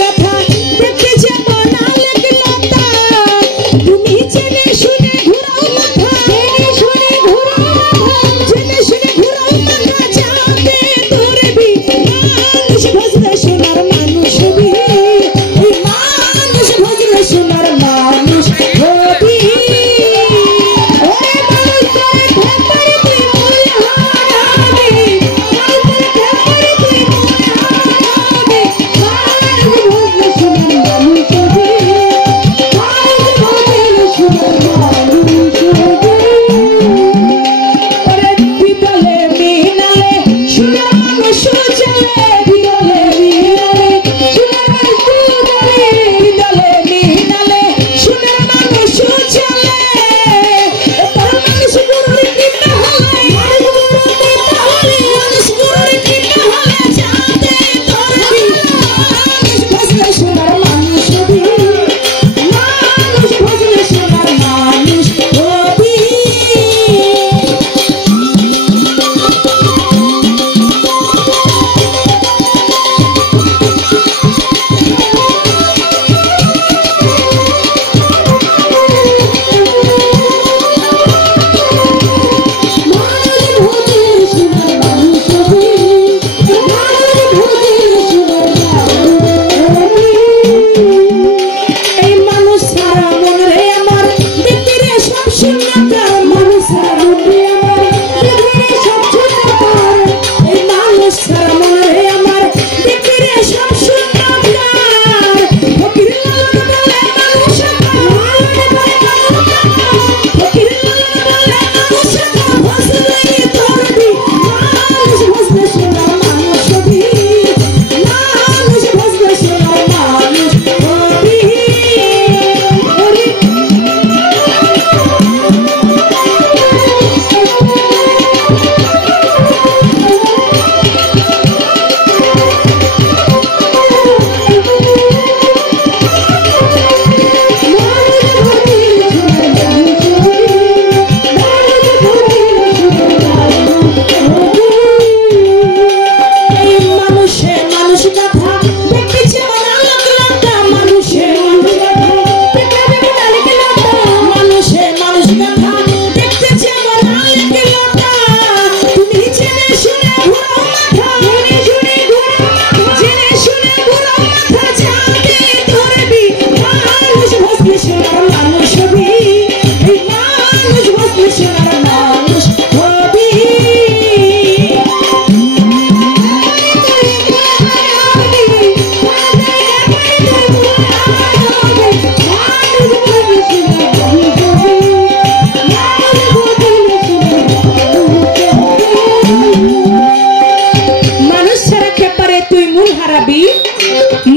কথা দেখতে যেমন আলেক লতা তুমি জেনে শুনে ঘুরাও মাথা জেনে শুনে ঘুরাও মাথা যাবে ধরবি মানুষ ভজলে সোনার মানুষ হবি মানুষ ভজলে সোনার মানুষ হবি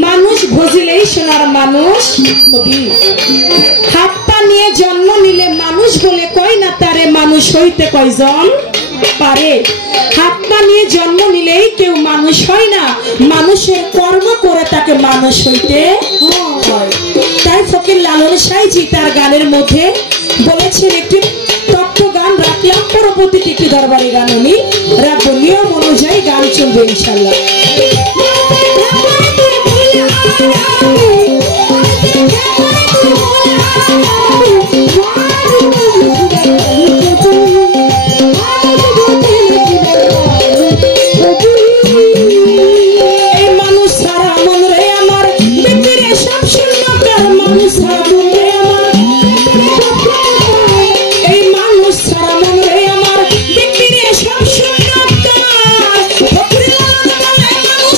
মানুষ ভজিলেই সোনার মানুষ হবি হাত পা নিয়ে জন্ম নিলে মানুষ বলে কয় না তারে মানুষ হইতে কয়জন পারে হাত পা নিয়ে জন্ম নিলেই কেউ মানুষ হয় না মানুষের কর্ম করে তাকে মানুষ হইতে হয় তাই ফকির লালন সাঁইজি তার গানের মধ্যে বলেছেন একটি তত্ত্ব গান রাখলাম পরবর্তীতে একটি দরবারি গান আমি রাখবো নিয়ম অনুযায়ী গান চলবে ইনশাআল্লাহ মানুষ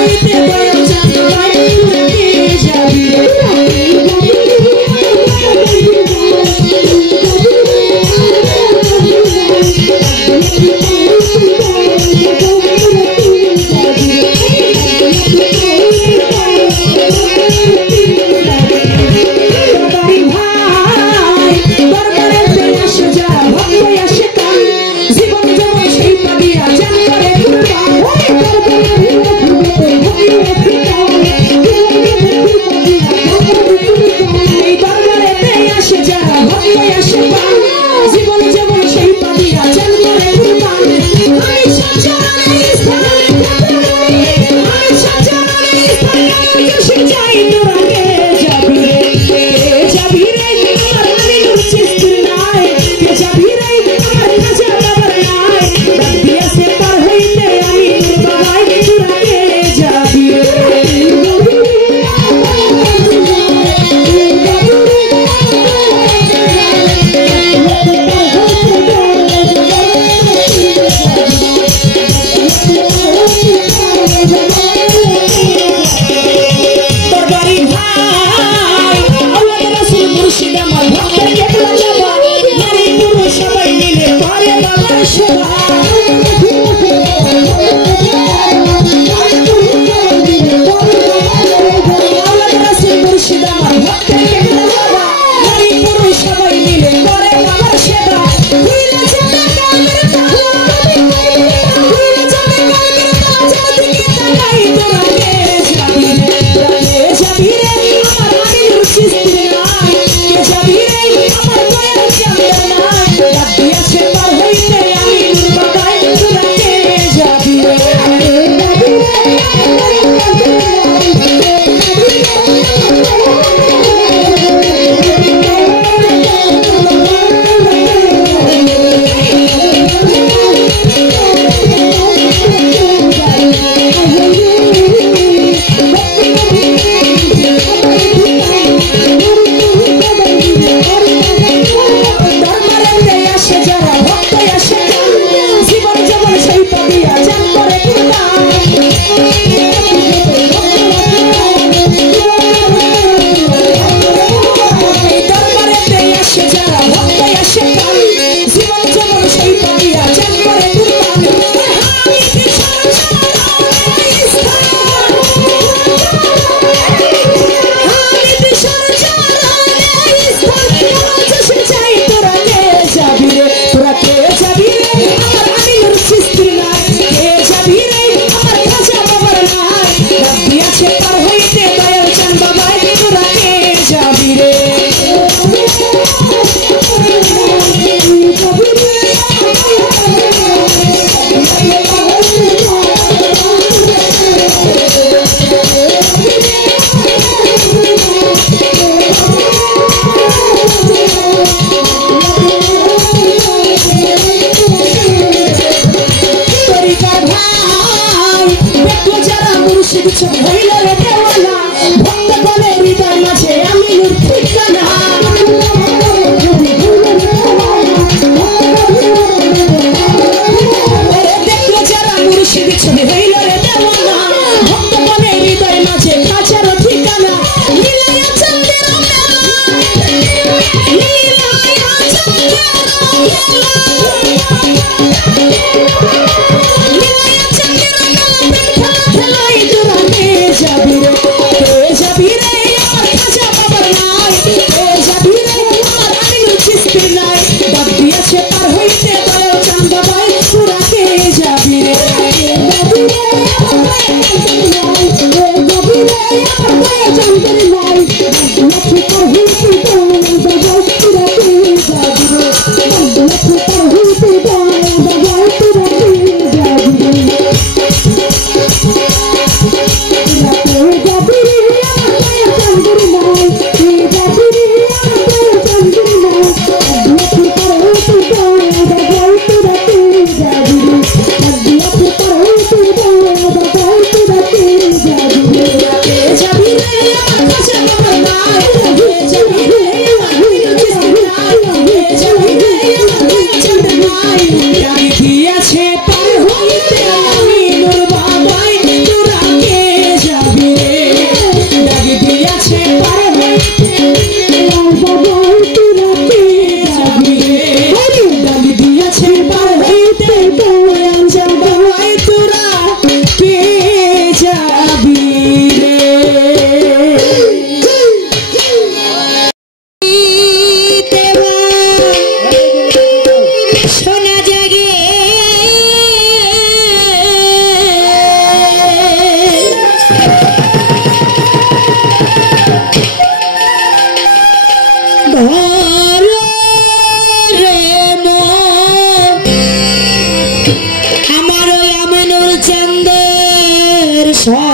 হইতে দয়াল চাঁদ বাবাই তোরা কে যাবি রে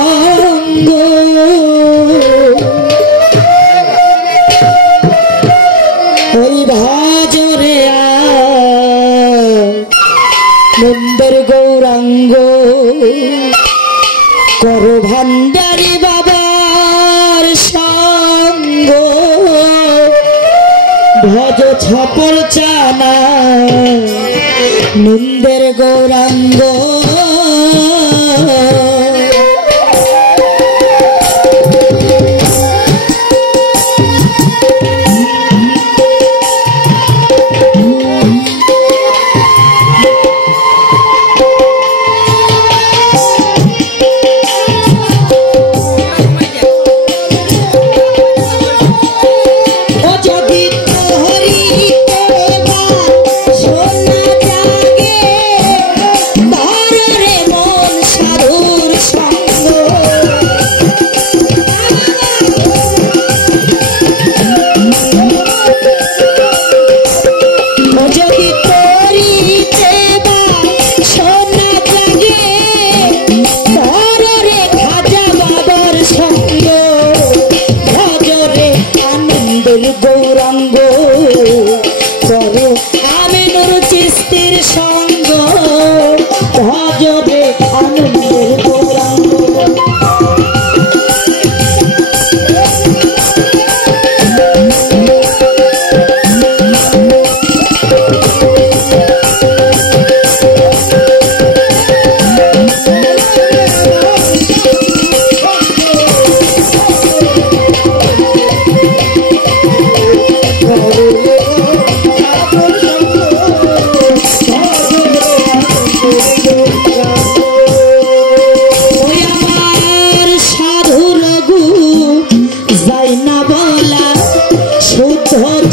সঙ্গ ওই ভজরে নন্দের গৌরাঙ্গ কর ভান্ডারী বাবার সঙ্গ ভজ ছপর চানা নন্দের গৌরাঙ্গ গৌরাঙ্গ করো আমিনুর চিস্তির সঙ্গ ভজরে আনন্দের গৌরাঙ্গ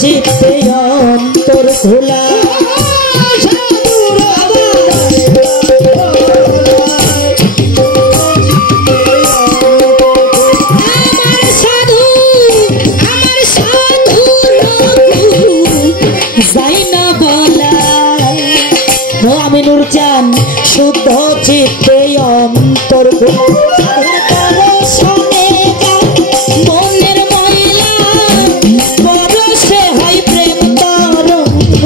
চিত্তে অন্তর খোলা আমিনুর চান শুদ্ধ চিত্তে অন্তর মনের ময়লা পরশে হয় প্রেম তরঙ্গ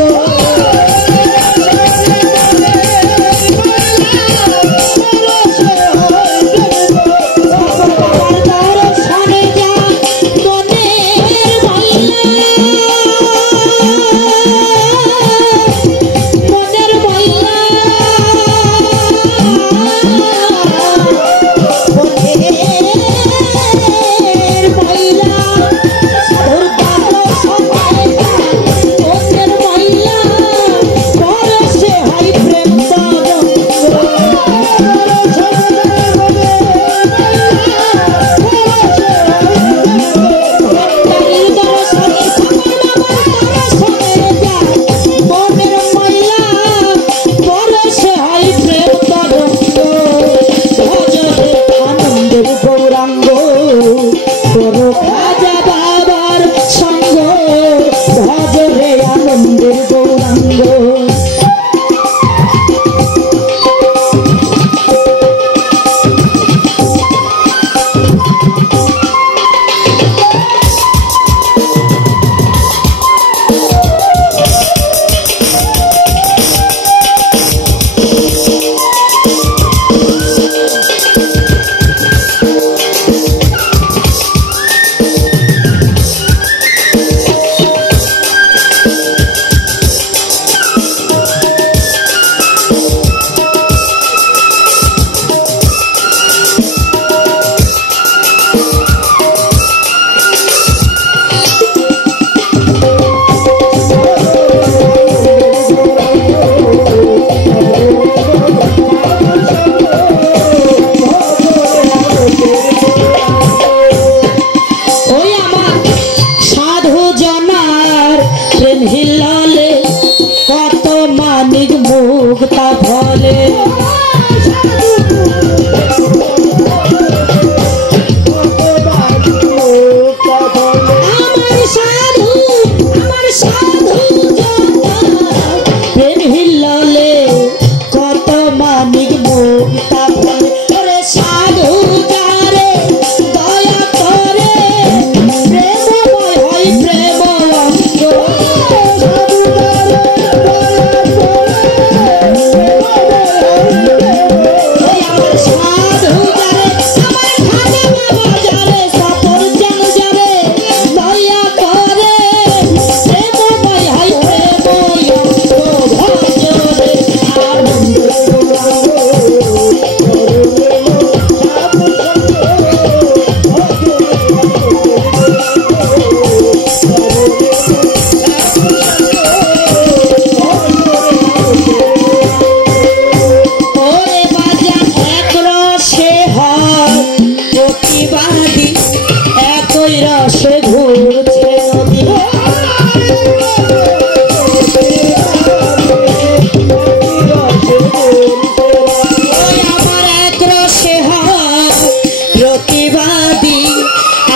প্রতিবাদী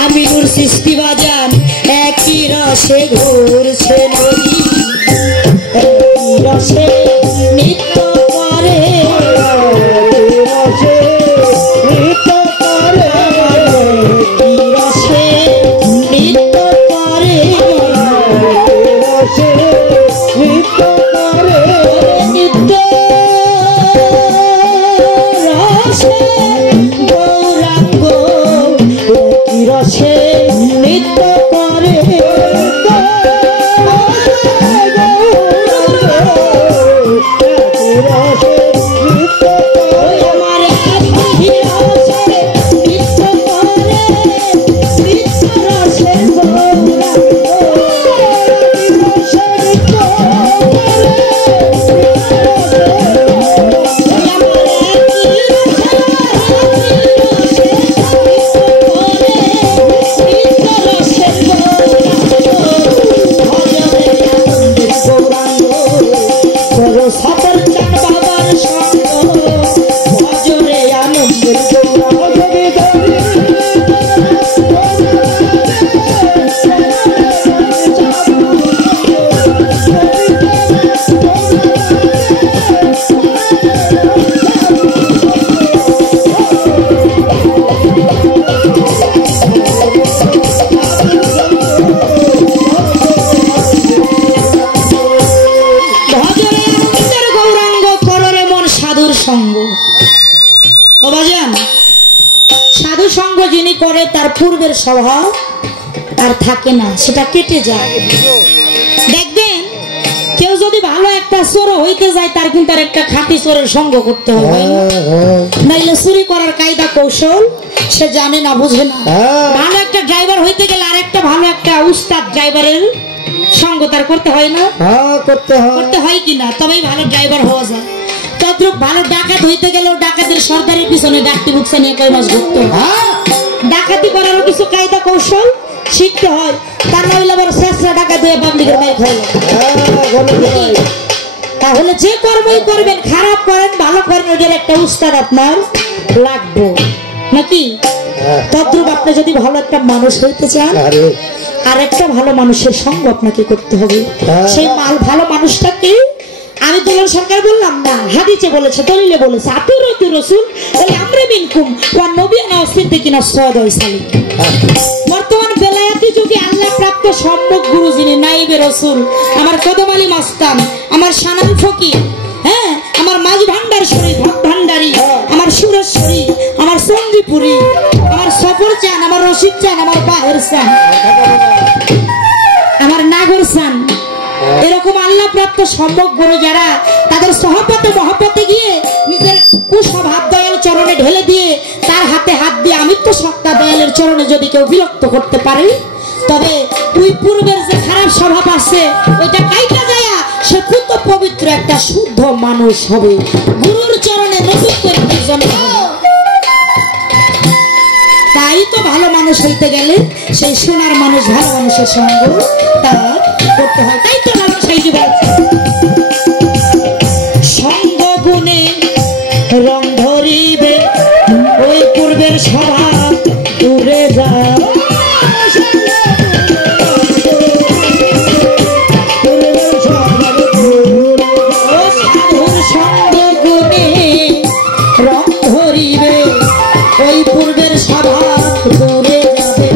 আমিনুর সৃষ্টি বাজান একই রসে ঘুরছে নদী একই রসে নৃত্য করে রসে নৃত্য করে একই রসে নৃত্য করে রসে নৃত্য করে নৃত্য রসে গৌরাঙ্গ একই রসে নৃত্য করে সাধু সঙ্গ যিনি করে তার পূর্বের স্বভাব আর থাকে না, সেটা কেটে যায়। দেখবেন কেউ যদি ভালো একটা চোর হইতে যায় তার কিন্তু আর একটা খাঁটি চোরের সঙ্গ করতে হবে, নাইলে চুরি করার কায়দা কৌশল সে জানে না, বুঝে না। ভালো একটা ড্রাইভার হইতে গেলে আর একটা ভালো একটা উস্তাদ ড্রাইভারের সঙ্গ তার করতে হয় না, করতে হয় কিনা, তবেই ভালো ড্রাইভার হওয়া যায়। তদ্রুপ ভালো ডাকাত হইতে গেলেও ডাকাতের সর্দারের পিছনে ডাকটি বুকসা নিয়ে কয় মাস ঘুরতে হয়। ডাকাতি করারও কিছু কায়দা কৌশল শিখতে হয়, তার নইলে আবার শেষরা ডাকাত দিয়ে পাবলিকের মাইক হয়। তাহলে যে কর্মই করবেন, খারাপ করেন ভালো করেন, ওদের একটা উস্তাদ আপনার লাগবে নাকি। তদ্রুপ আপনি যদি ভালো একটা মানুষ হইতে চান আর একটা ভালো মানুষের সঙ্গ আপনাকে করতে হবে। সেই ভালো মানুষটাকে আমি দোলন সরকার বললাম না, হাদিসে বলেছে, দলিলে বলেছে, আতিরতি রাসূল ওই আমরে মিনকুম ওয়া নবিয়ানা সিদ্দিকিনা সাদাই সালিক। বর্তমান বেলায়েতি যুগে আল্লাহ প্রাপ্ত সম্মুখ গুরু যিনি নাইবে রাসূল, আমার কদম আলী মাস্তান, আমার শানাল ফকির, হ্যাঁ, আমার মাঝ ভান্ডার শরীফ ভান্ডারি, আমার সুরেশ্বরী, আমার সঞ্জীপুরি, আমার সফর চান, আমার রশিদ চান, আমার বাহের চান, আমার নাগর চান, এরকম আল্লাহ প্রাপ্ত সম্মুখ গুরু যারা তাদের সহপতে মহব্বতে গিয়ে নিজের কুস্বভাব দয়াল চরণে ঢেলে দিয়ে তার হাতে হাত দিয়ে আমিত্ব সত্তা দয়ালের চরণে যদি কেউ বিরক্ত করতে পারে, তবে ওই পূর্বের যে খারাপ স্বভাব আছে ওইটা কাইটা যায়, সে পুত পবিত্র একটা শুদ্ধ মানুষ হবে, গুরুর চরণে নতুন করে জন্ম হবে। তাই তো ভালো মানুষ হইতে গেলে সেই সোনার মানুষ ভালো মানুষের সঙ্গ তার করতে হয়। তাই তো মানুষ এই যে সঙ্গ গুণে রং ধরিবে ওই পূর্বের স্বভাব দূরে যায়। সঙ্গ গুণে রং ধরিবে ওই পূর্বের স্বভাব দূরে যাবে।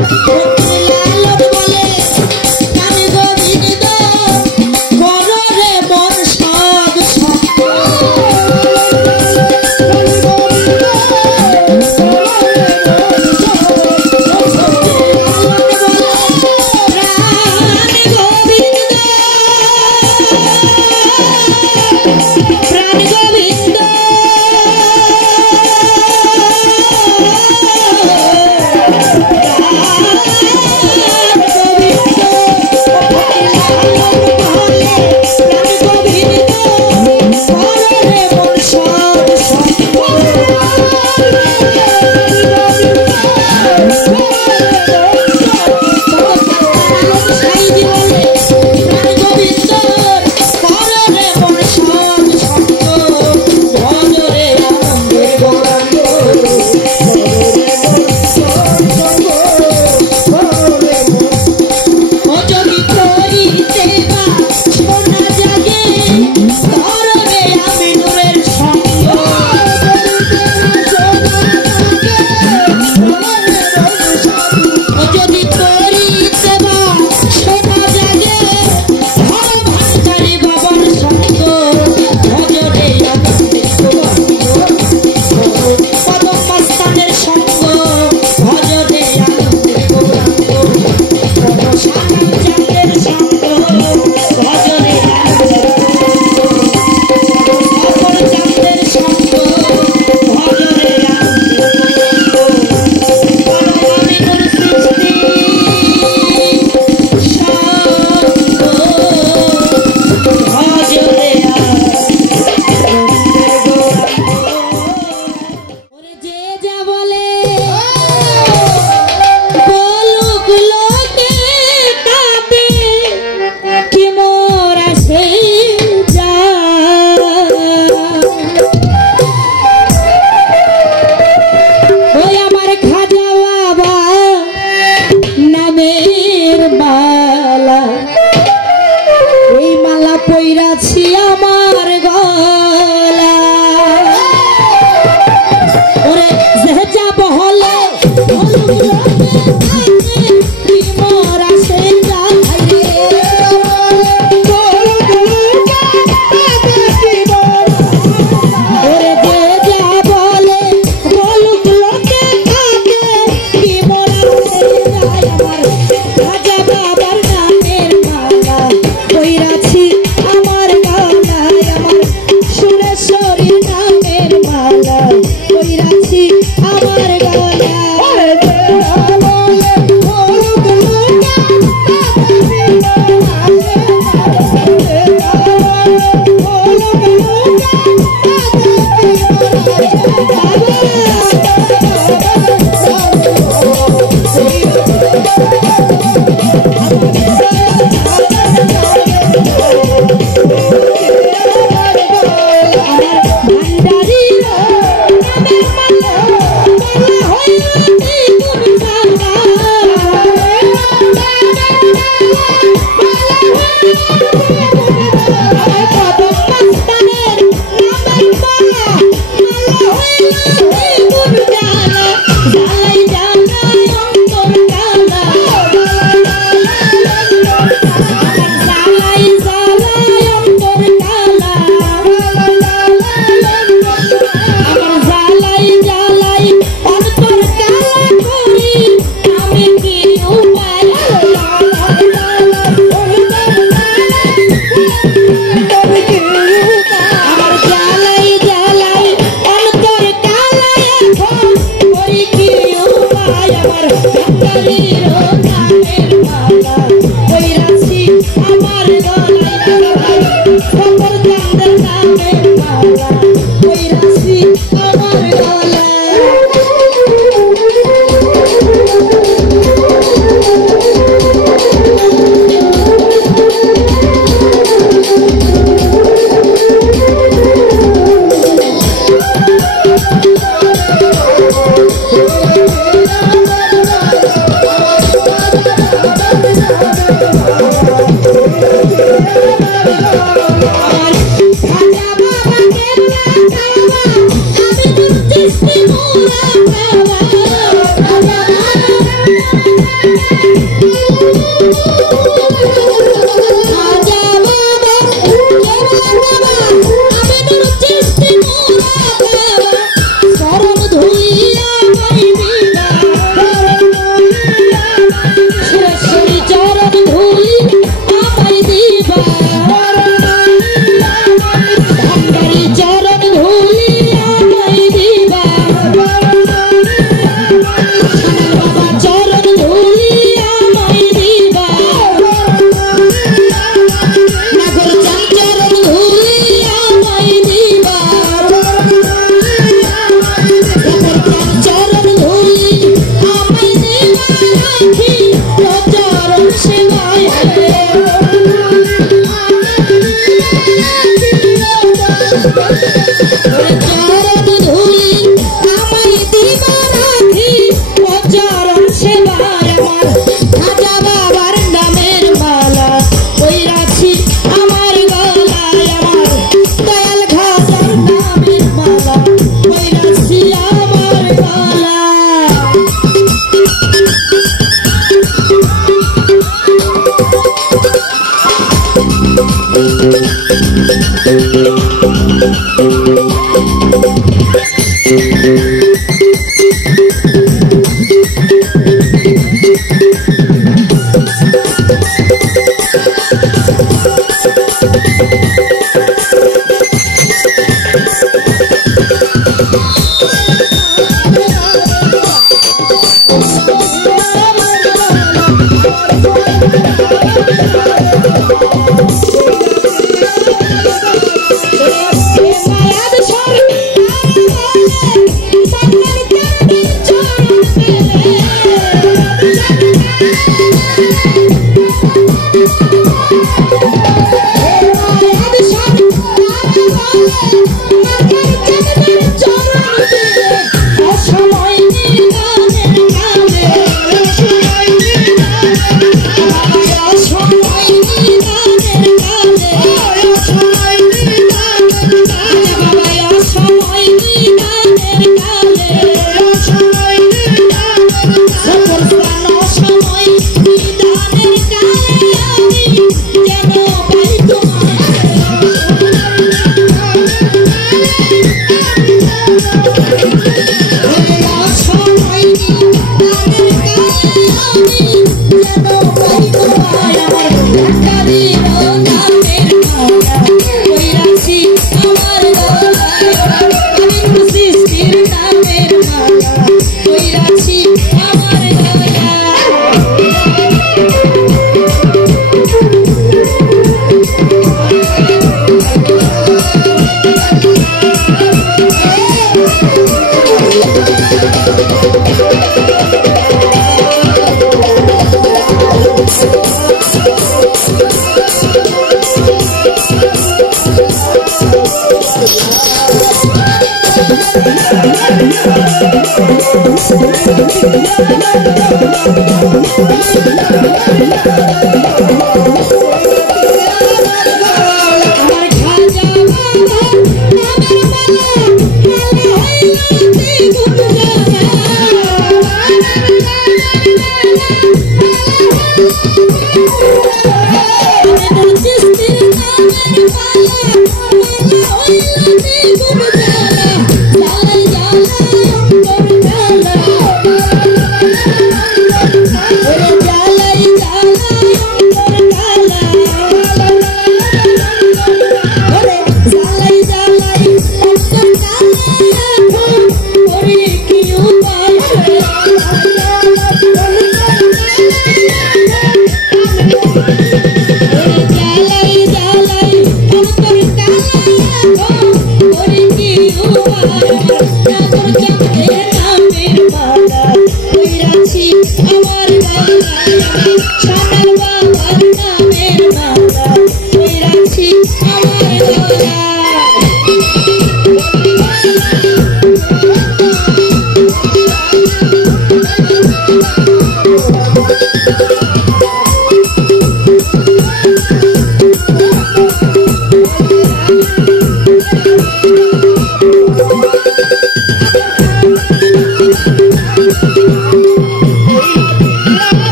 আমার কাকারির নামের মালা কইরাছি আমার গলায় সফর চাঁদের নামের মালা কইরাছি আমার গলায়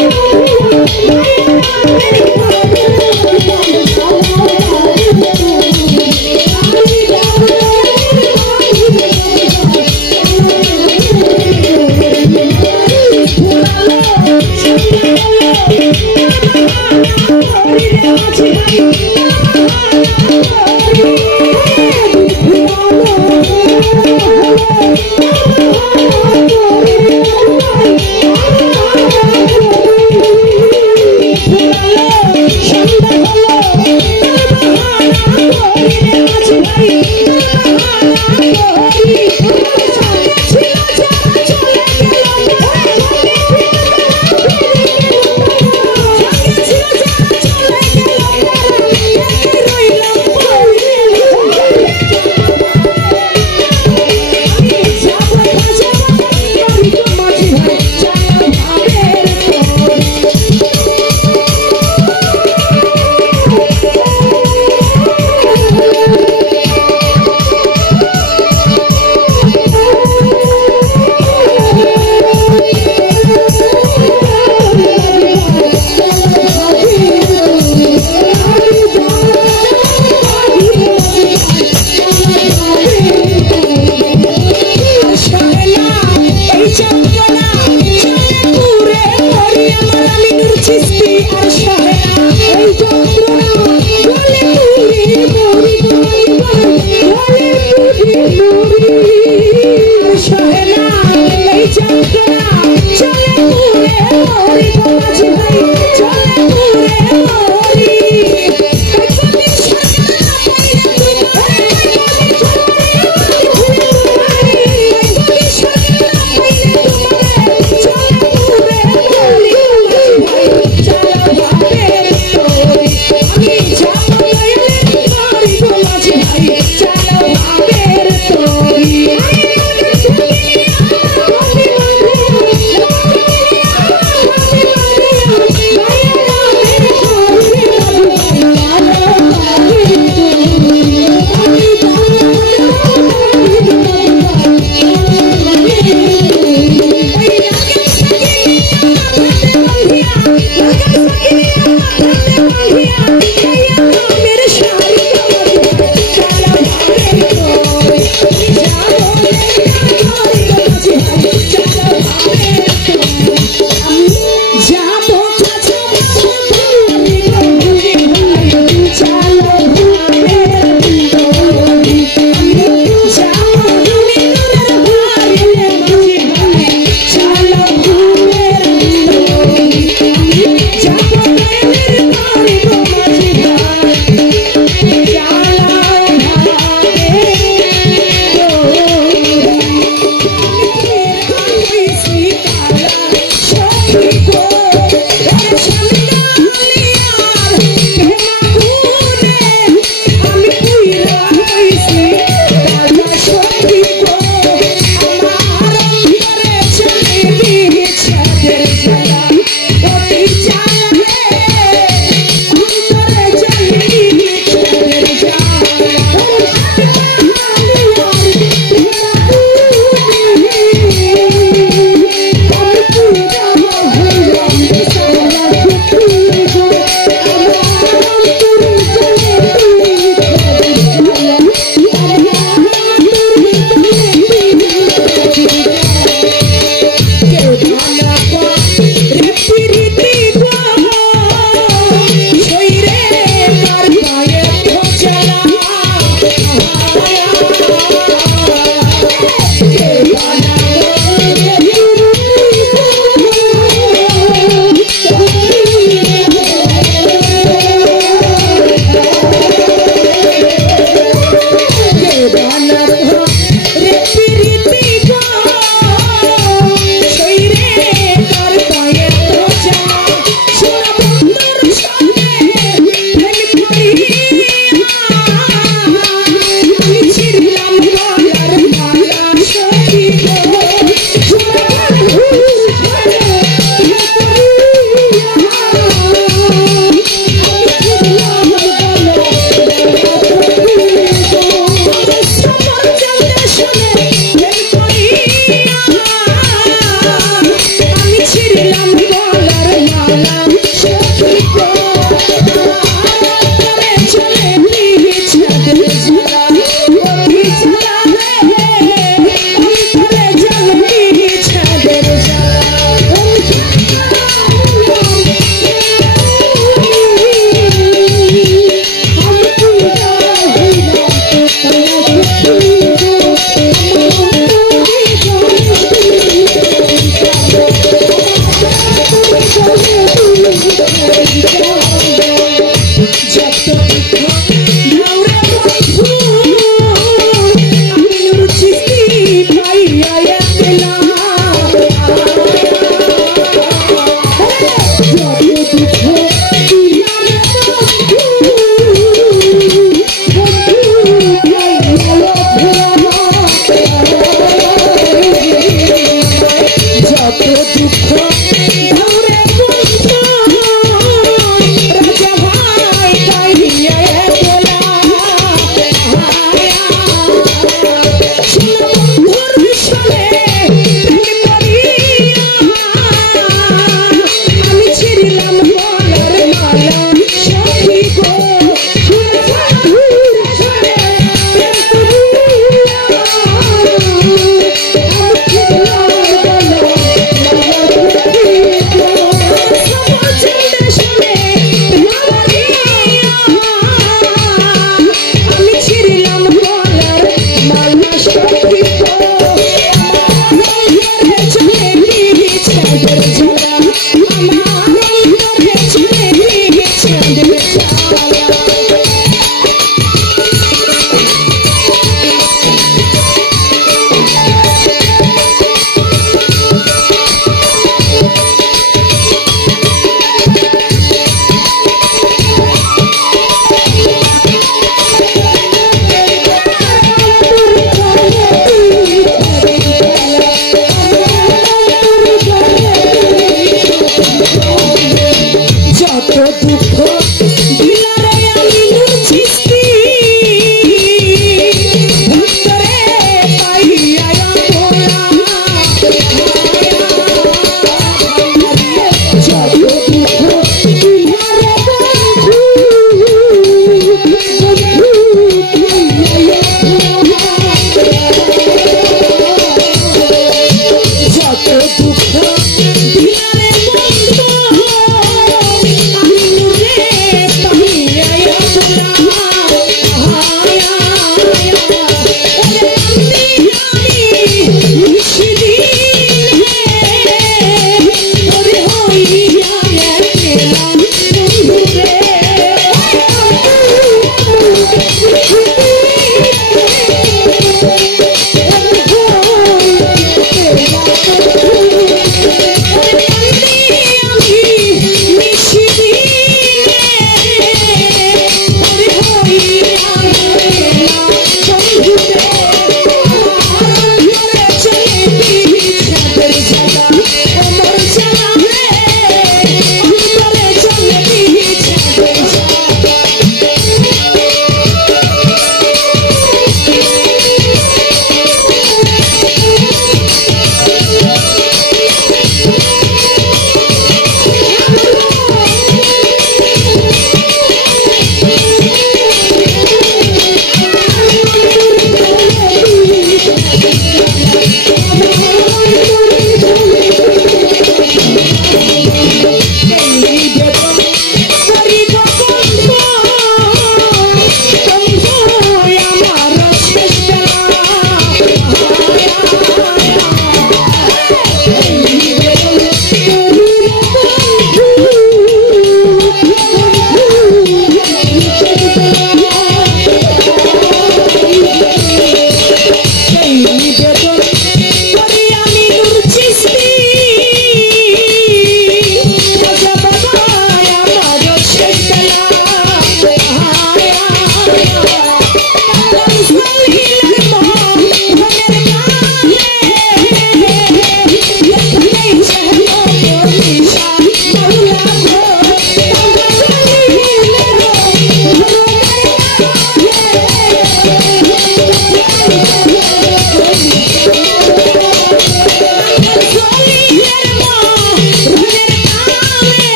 Thank you. Thank you.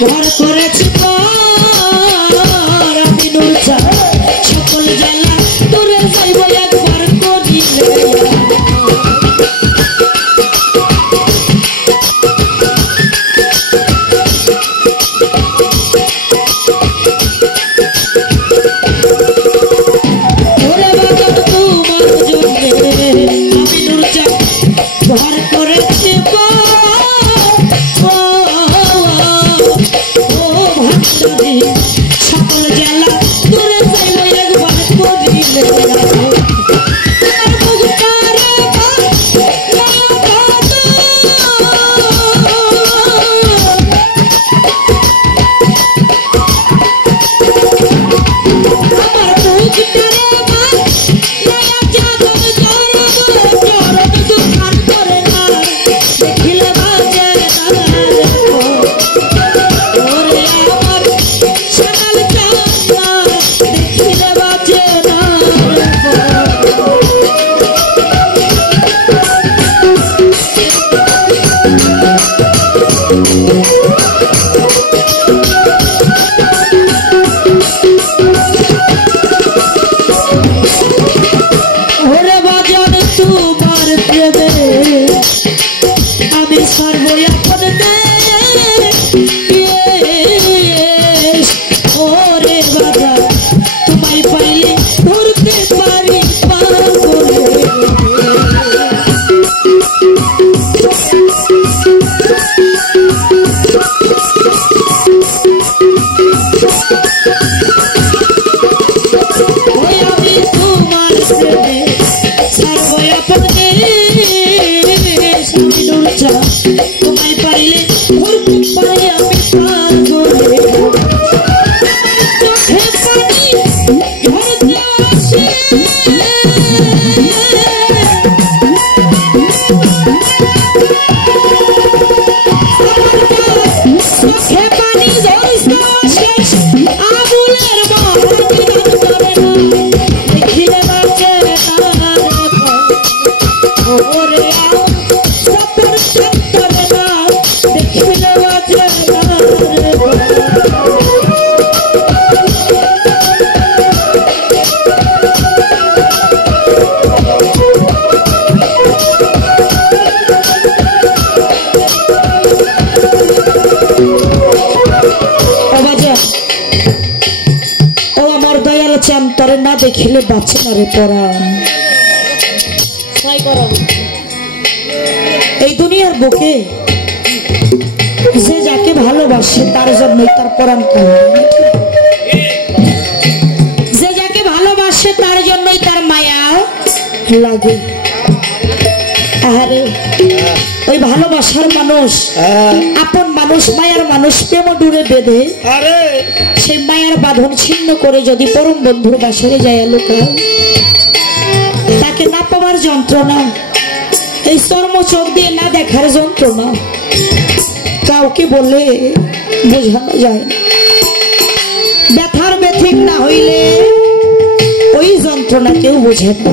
ঘর করেছে ওরে বাজান তোমার প্রেমে আমি সারবো আপন দেশ। ওরে বাজান তোমায় পাইলে ধরতে পারি পাগলে। ওই আমি তোমার প্রেমে সারবো আপন দেশ। আমি ডুবছা তোমায় পাইলে ধরতে পারি আমি পাগলে। চোখে পানি ধরতে আসে চোখে পানি ধরতে আসে আগুনের মহাবিনাশ করে না দেখিলে বাঁচে না ওরে সপর করে না দেখিলে বাঁচে না। ও আমার দয়াল চান তরে না দেখিলে বাঁচে না রে পরাণ। এই দুনিয়ার বুকে যে যাকে ভালোবাসে তার জন্যই তার পরাণ কাঁদে। যে যাকে ভালোবাসে তার জন্যই তার মায়া লাগে। আরে ওই ভালোবাসার মানুষ আপন মানুষ মায়ার মানুষ প্রেম ডুরে বেঁধে সেই মায়ার বাঁধন ছিন্ন করে যদি পরম বন্ধুর বাসরে যায় লুকায় তাকে না পাওয়ার যন্ত্রণা, এই চর্ম চোখ দিয়ে না দেখার যন্ত্রণা কাউকে বলে বোঝানো যায় না। ব্যথার ব্যথিক না হইলে ওই যন্ত্রণা কেউ বোঝে না।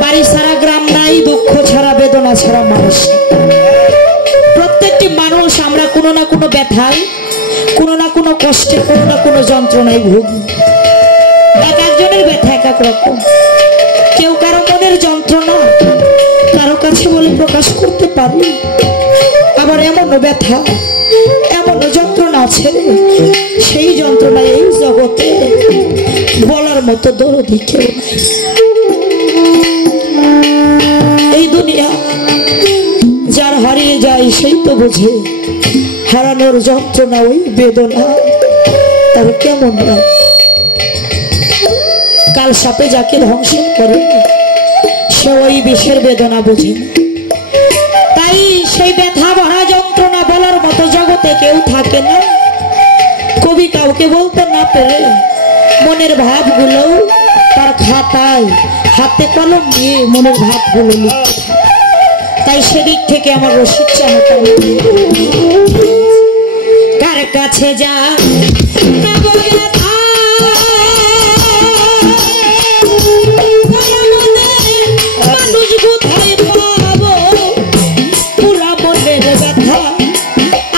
বাড়ি ছাড়া গ্রাম নাই, দুঃখ ছাড়া বেদনা ছাড়া মানুষ। প্রত্যেকটি মানুষ আমরা কোনো না কোনো ব্যথায়, কোনো না কোনো কষ্টে, কোনো না কোনো যন্ত্রণায় ভুগি। এক একজনের ব্যথা এক এক রকম। কেউ কারো মনের যন্ত্রণা কারো কাছে বলে প্রকাশ করতে পারি, আবার এমনও ব্যথা এমনও যন্ত্রণা আছে সেই যন্ত্রণা এই জগতে বলার মতো দরদি কেউ নাই। এই দুনিয়া যার হারিয়ে যায় সেই তো বোঝে হারানোর যন্ত্রণা, ওই বেদনা তার কেমন লাগে। কাল সাপে যাকে ধ্বংস করে সে ওই বিষের বেদনা বোঝে না। তাই সেই ব্যথা ভরা যন্ত্রণা বলার মতো জগতে কেউ থাকে না। কবি কাউকে বলতে না পেরে মনের ভাবগুলো তার খাতায় হাতে কলম দিয়ে মনের ভাবগুলো লিখতে। তাই সেদিক থেকে আমার রসিদ চাহতা কার কাছে যা মানুষ কোথায় পাবো পুরা মনের ব্যথা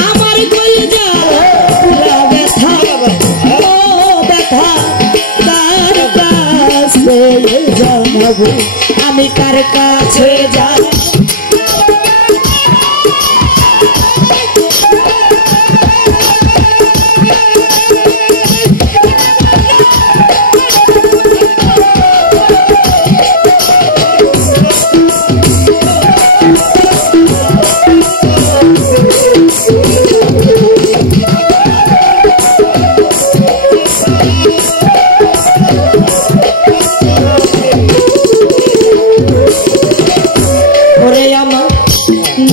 আমার কলজা পুরা ব্যথা ও ব্যথা কার কাছে জানাবো আমি কার কাছে যা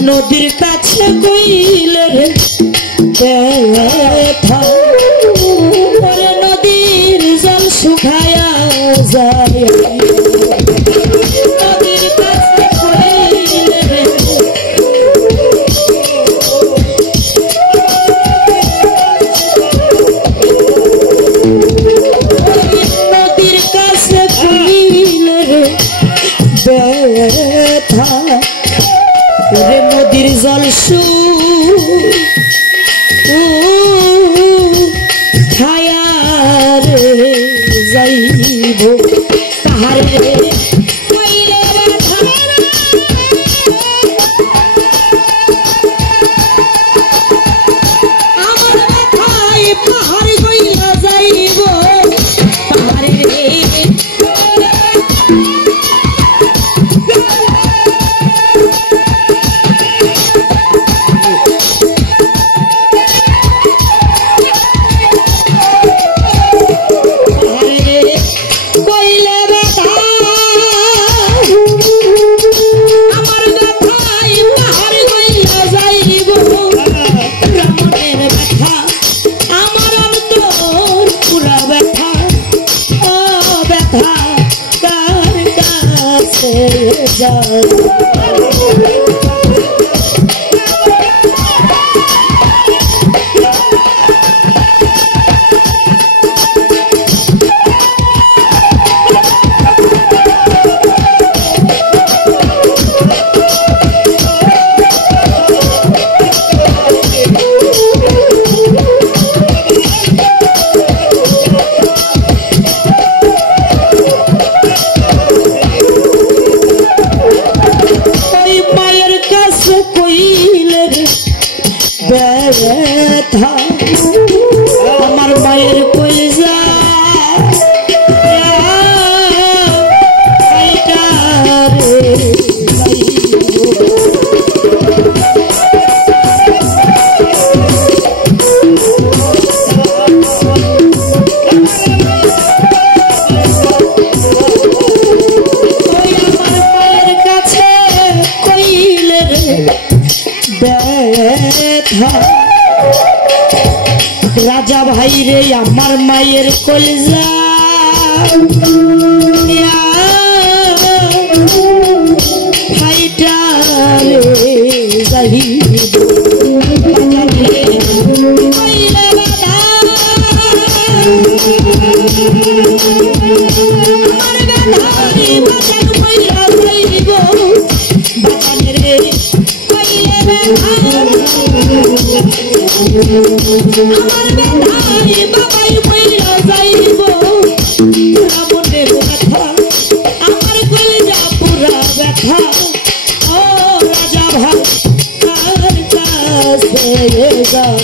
নদীর কাছে কইলে রে ব্যথা ওরে নদীর জল শুকায়া যায় নদীর কাছে কইলে রে নদীর কাছে কইলে রে ব্যথা রে নদীর জল যায় ব্যথা আমার মায়ের কলিজা কাছে কইলে ব্যথা রাজা ভাই রে আমার মায়ের কলিজা ভাইটা রে যাই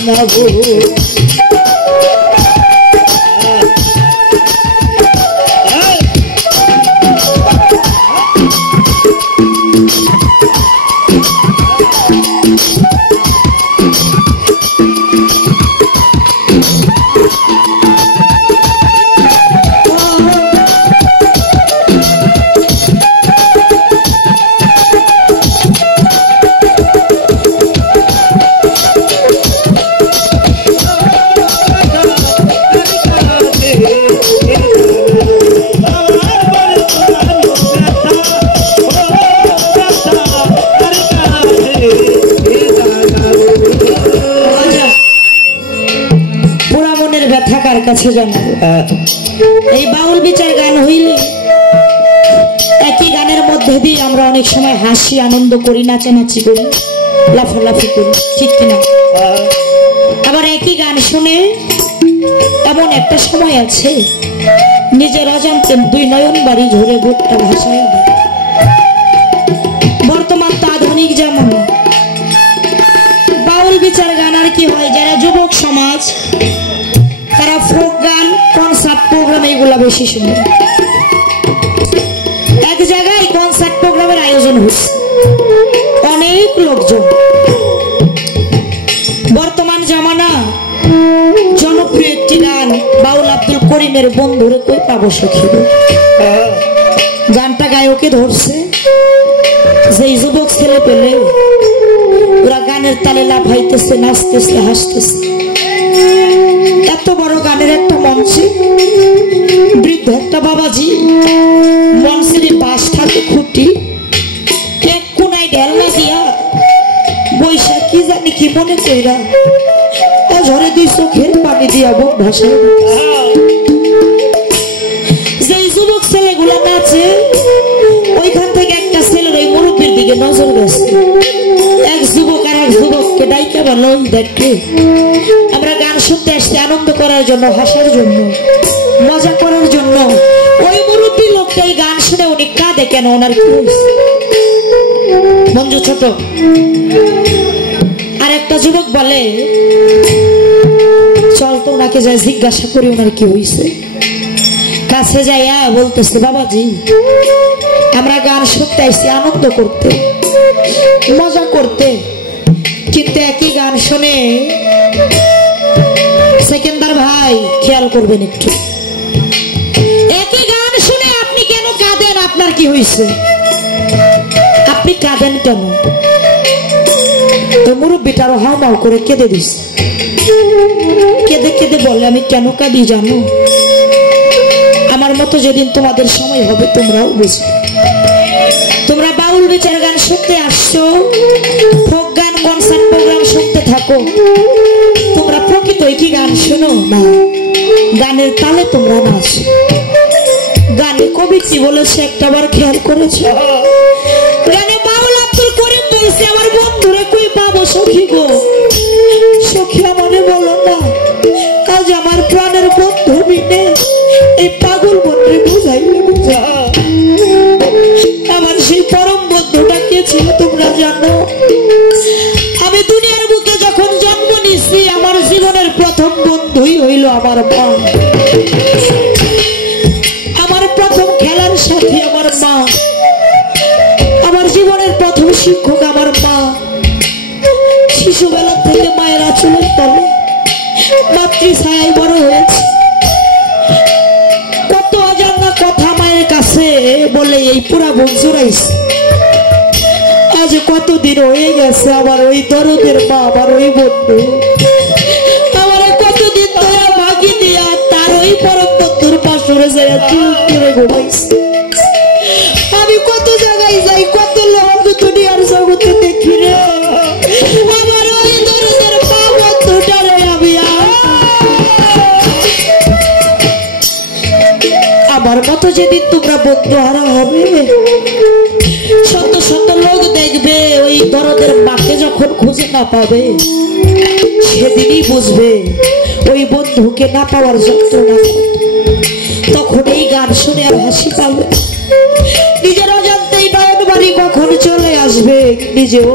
জানাবো কাছে জানাবো এই বাউল বিচার গান হইলে একই গানের মধ্যে দিয়ে আমরা অনেক সময় হাসি আনন্দ করি নাচানাচি করি লাফালাফি করি ঠিক কিনা আবার একই গান শুনে এমন একটা সময় আছে নিজের অজান্তে দুই নয়ন বাড়ি ঝরে বুকটা ভাসায় দেয় বর্তমান তো আধুনিক যেমন বাউল বিচার গান আর কি হয় যারা যুবক সমাজ তারা ফোক গান কনসার্ট প্রোগ্রাম এগুলা বেশি শুনে এক জায়গায় কনসার্ট প্রোগ্রামের আয়োজন হচ্ছে অনেক লোকজন বর্তমান জামানা জনপ্রিয় একটি গান বাউল আব্দুল করিমের বন্ধুরে কই পাবো সখী গানটা গায়কে ধরছে যে যুবক ছেলে পেলে ওরা গানের তালে লাফাইতেছে নাচতেছে হাসতেছে এত বড় গানের একটা মঞ্চে বৃদ্ধ একটা বাবাজি মঞ্চের বাসটাকে খুঁটি এক কোনায় ঢেলনা দিয়া বৈশাখ কি জানি কি মনে কইরা ঝরে দুই চোখের পানি দিয়া বুক ভাসায় যে যুবক ছেলেগুলা নাচে ওইখান থেকে একটা ছেলের ওই মুরব্বীর দিকে নজর গেছে এক যুবক আর এক যুবককে ডাইকা বলো দেখে আমরা গান শুনতে আসছি আনন্দ করার জন্য হাসার জন্য মজা করার জন্য ওই মুরব্বী লোকটা এই গান শুনে উনি কাঁদে কেন ওনার কি হয়েছে মঞ্জু ছোট আর একটা যুবক বলে চল তো ওনাকে যাই জিজ্ঞাসা করি ওনার কি হয়েছে কাছে যাইয়া বলতেছে বাবাজি আমরা গান শুনতে আসছি আনন্দ করতে মজা করতে কিন্তু একই গান শুনে সেকেন্দার ভাই খেয়াল করবেন একটু একই গান শুনে আপনি কেন কাঁদেন আপনার কি হয়েছে আপনি কাঁদেন কেন তো মুরব্বীটা আরো হাউমাউ করে কেঁদে দিস কেঁদে কেঁদে বলে আমি কেন কাঁদি জানো আমার মতো যেদিন তোমাদের সময় হবে তোমরাও বুঝবে তোমরা বিচার গান শুনতে আসছো, ফোক গান, কনসার্ট প্রোগ্রাম শুনতে থাকো, তোমরা প্রকৃতই কি গান শোনো না? গানের তালে তোমরা নাচো। গানে কবি কি বলেছে একটাবার খেয়াল করেছো? গানে বাউল আব্দুল করিম বলছে, আমার বন্ধুরে কই পাবো সখী গো, সখী আমারে বলো না, আজ আমার প্রাণের বন্ধু বিনে এই পাগল মনে বুঝাইলে বুঝা। আমার সেই পরম বন্ধুটা কে ছিল তোমরা জানো? আমি দুনিয়ার বুকে যখন জন্ম নিছি, আমার জীবনের প্রথম বন্ধুই হইল আমার মা। আমার প্রথম খেলার সাথী আমার মা, আমার জীবনের প্রথম শিক্ষক আমার মা। শিশুবেলা থেকে মায়ের আঁচলের তলে মাতৃ ছায়ায় বড় হয়েছে। কত অজানা কথা মায়ের কাছে বলে এই পুরা বুক জুড়াইছে। আজ কতদিন হয়ে গেছে আমার ওই দরদের মা, আমার ওই বন্ধু আমার কতদিন ধরে ভাগি দিয়া তার ওই পরম বন্ধুর পাশে যায় চুপ করে ঘুমাইছে। আমি কত জায়গায় যাই, কত লোক দুনিয়ার জগতে দেখি রে, আমার ওই দরদের মা বন্ধুটারে আমি আমার মতো যেদিন তোমরা বন্ধু হারা হবে, শত শত লোক দেখবে ওই দরদের মাকে যখন খুঁজে না পাবে, সেদিনই বুঝবে ওই বন্ধুকে না পাওয়ার যন্ত্রণা। তখন এই গান শুনে আর হাসি পাবে, নিজের অজান্তেই নয়ন বাড়ি কখন চলে আসবে নিজেও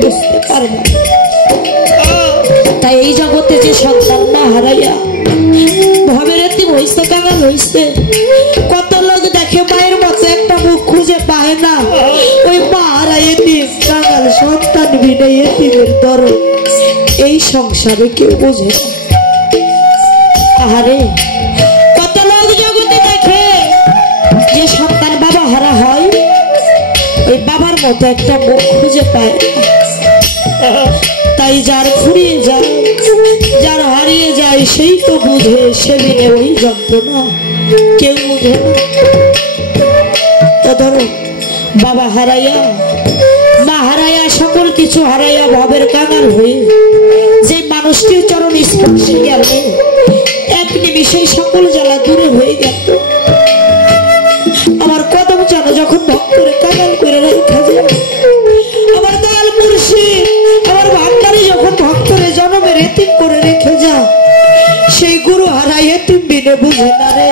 বুঝতে পারবে। তাই এই জগতে যে সন্তান না হারাইয়া ভাবে রেতি হইছে, কাঙাল হইছে, কত লোক দেখে মায়ের মতো একটা মুখ খুঁজে পায় না, ওই মা হারাই এতিম কাঙাল সন্তান বিনে এতিমের দরদ এই সংসারে কেউ বোঝে না। আহারে কত লোক জগতে দেখে যে সন্তান বাবা হারা হয়, ওই বাবার মতো একটা মুখ খুঁজে পায়। তাই যার ফুরিয়ে যায়, যার হারিয়ে যায়, সেই তো বুঝে সেদিনে ওই যন্ত্রণা কেউ বুঝে না। তো ধরো বাবা হারাইয়া, মা হারাইয়া, সকল কিছু হারাইয়া ভাবের কাঙাল হয়ে যে মানুষটির চরণ স্পর্শে গেলে এক নিমিষে সকল জ্বালা দূরে হয়ে গেল। আমার কদম জানো যখন ভক্তরে কাঙাল করে রেখা যায়, আমার দয়াল মুর্শিদ আমার ভান্ডারে যখন ভক্তরে জনমের এতিম করে রেখে যায়, সেই গুরু হারাই এতিম বিনে বুঝে না রে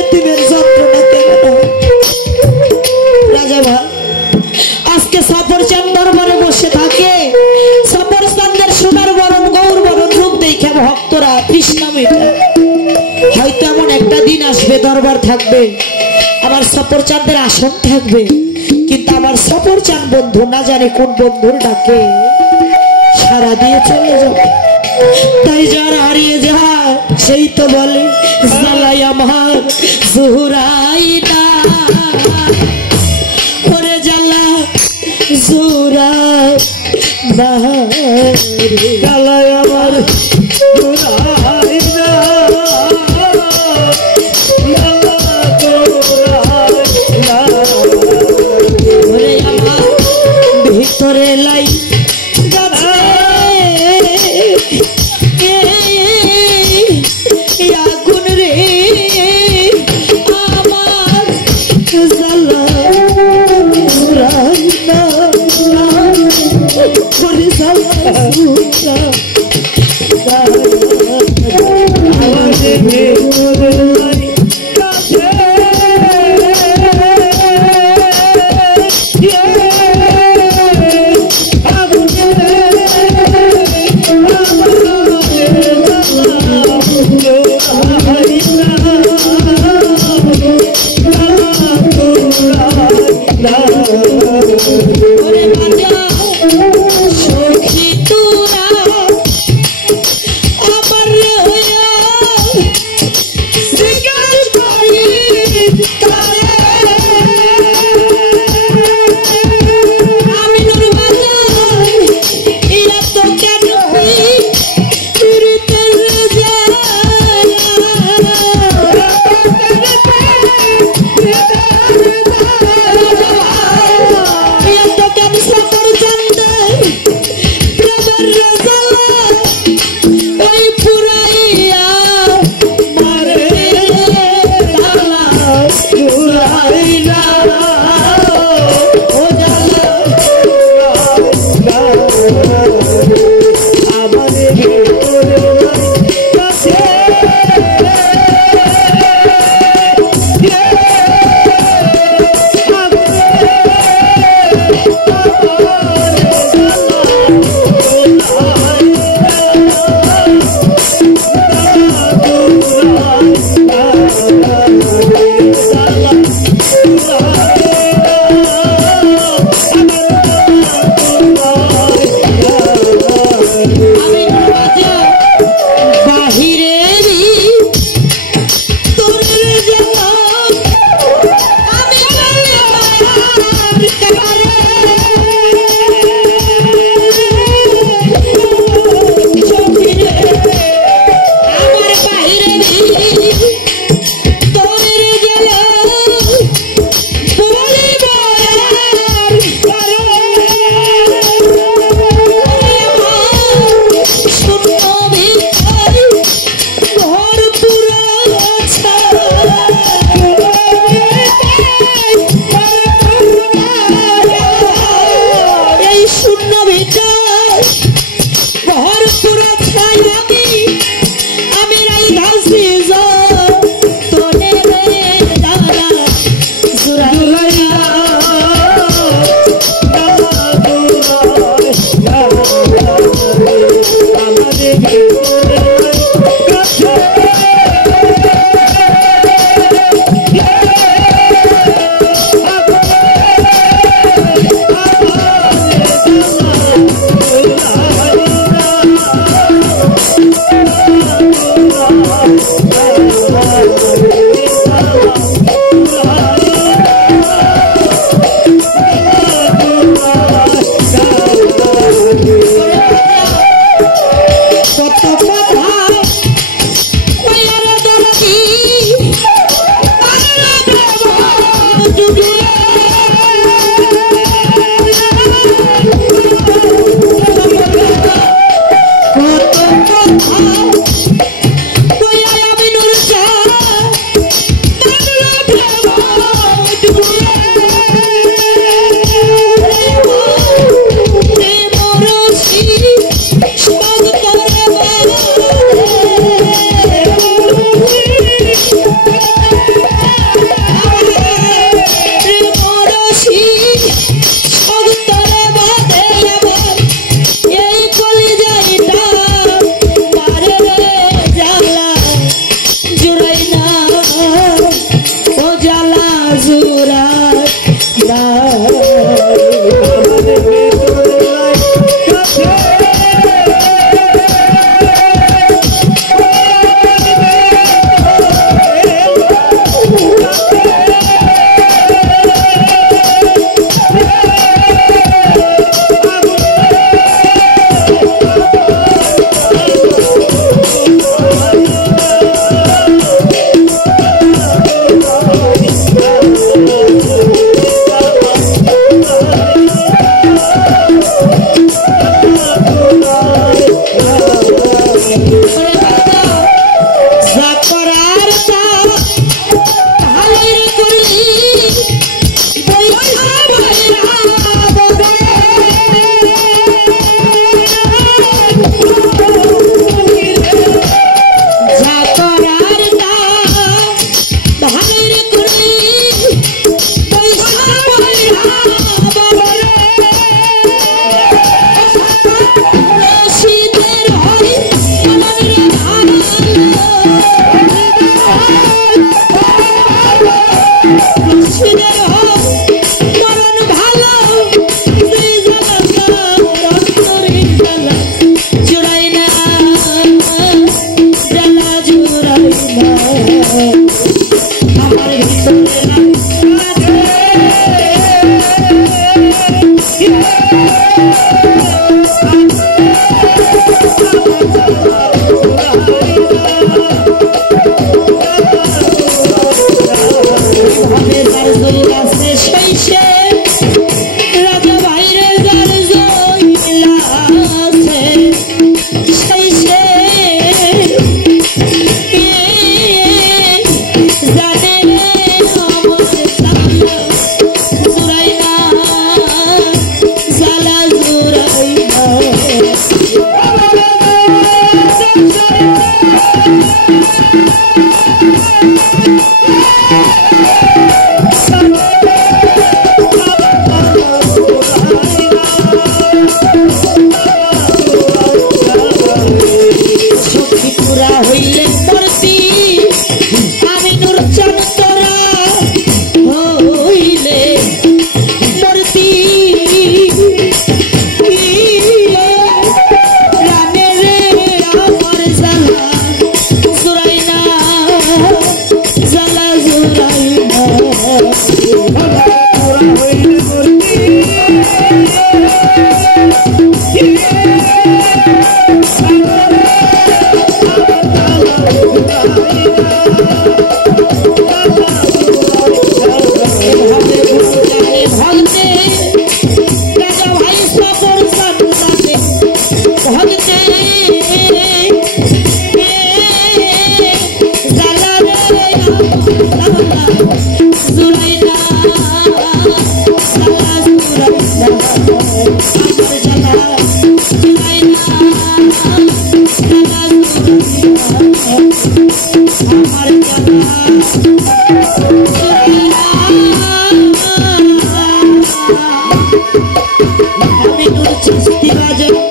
এতিমের যন্ত্রণা কেমন। রাজা ভাই আজকে সফর চাঁদ দরবারে বসে থাকে, সফর চাঁদের সোনার বরণ গৌর বরণ রূপ দেখে ভক্তরা তৃষ্ণা মেটায়। হয়তো এমন একটা দিন আসবে দরবার থাকবে, আমার সফর চাঁদের আসন থাকবে, কিন্তু আমার সফর চাঁদ বন্ধু না জানে কোন বন্ধুর ডাকে সারা দিয়ে চলে যাবে। তাই যারা হারিয়ে যায় সেই তো বলে জ্বালাই আমার জুহুরাই না, ওরে জ্বালা জুহুরাই না, জ্বালাই আমার জুহুরাই না, ওরে আমার ভিতরে লাই আগুন রে আমার জ্বালা আমি নূর চিস্তি বাজার